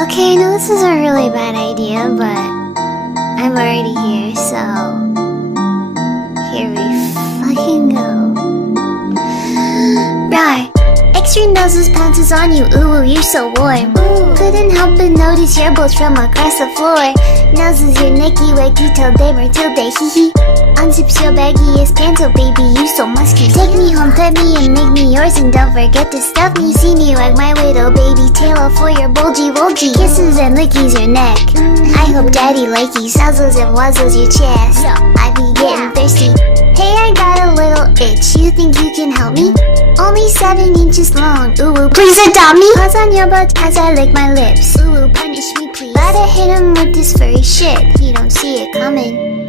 Okay, I know this is a really bad idea, but I'm already here, so here we fucking go. Rawr. Extra noses pounces on you, ooh, you're so warm. Couldn't help but notice your bolts from across the floor. Noses your necky wacky till day hee hee. Unzips your baggiest pants, oh baby, you so musky. Take me home, pet me and make me yours, and don't forget to stuff me. See me wag my widow baby tail off for your bulgy. Kisses and lickies your neck. I hope daddy likey nuzzles and wuzzles your chest. I be getting thirsty. Hey, I got a little itch, you think you can help me? Only 7 inches long, ooh, please adopt me. Paws on your butt as I lick my lips. Ooh, punish me please. Gotta hit him with this furry shit, he don't see it coming.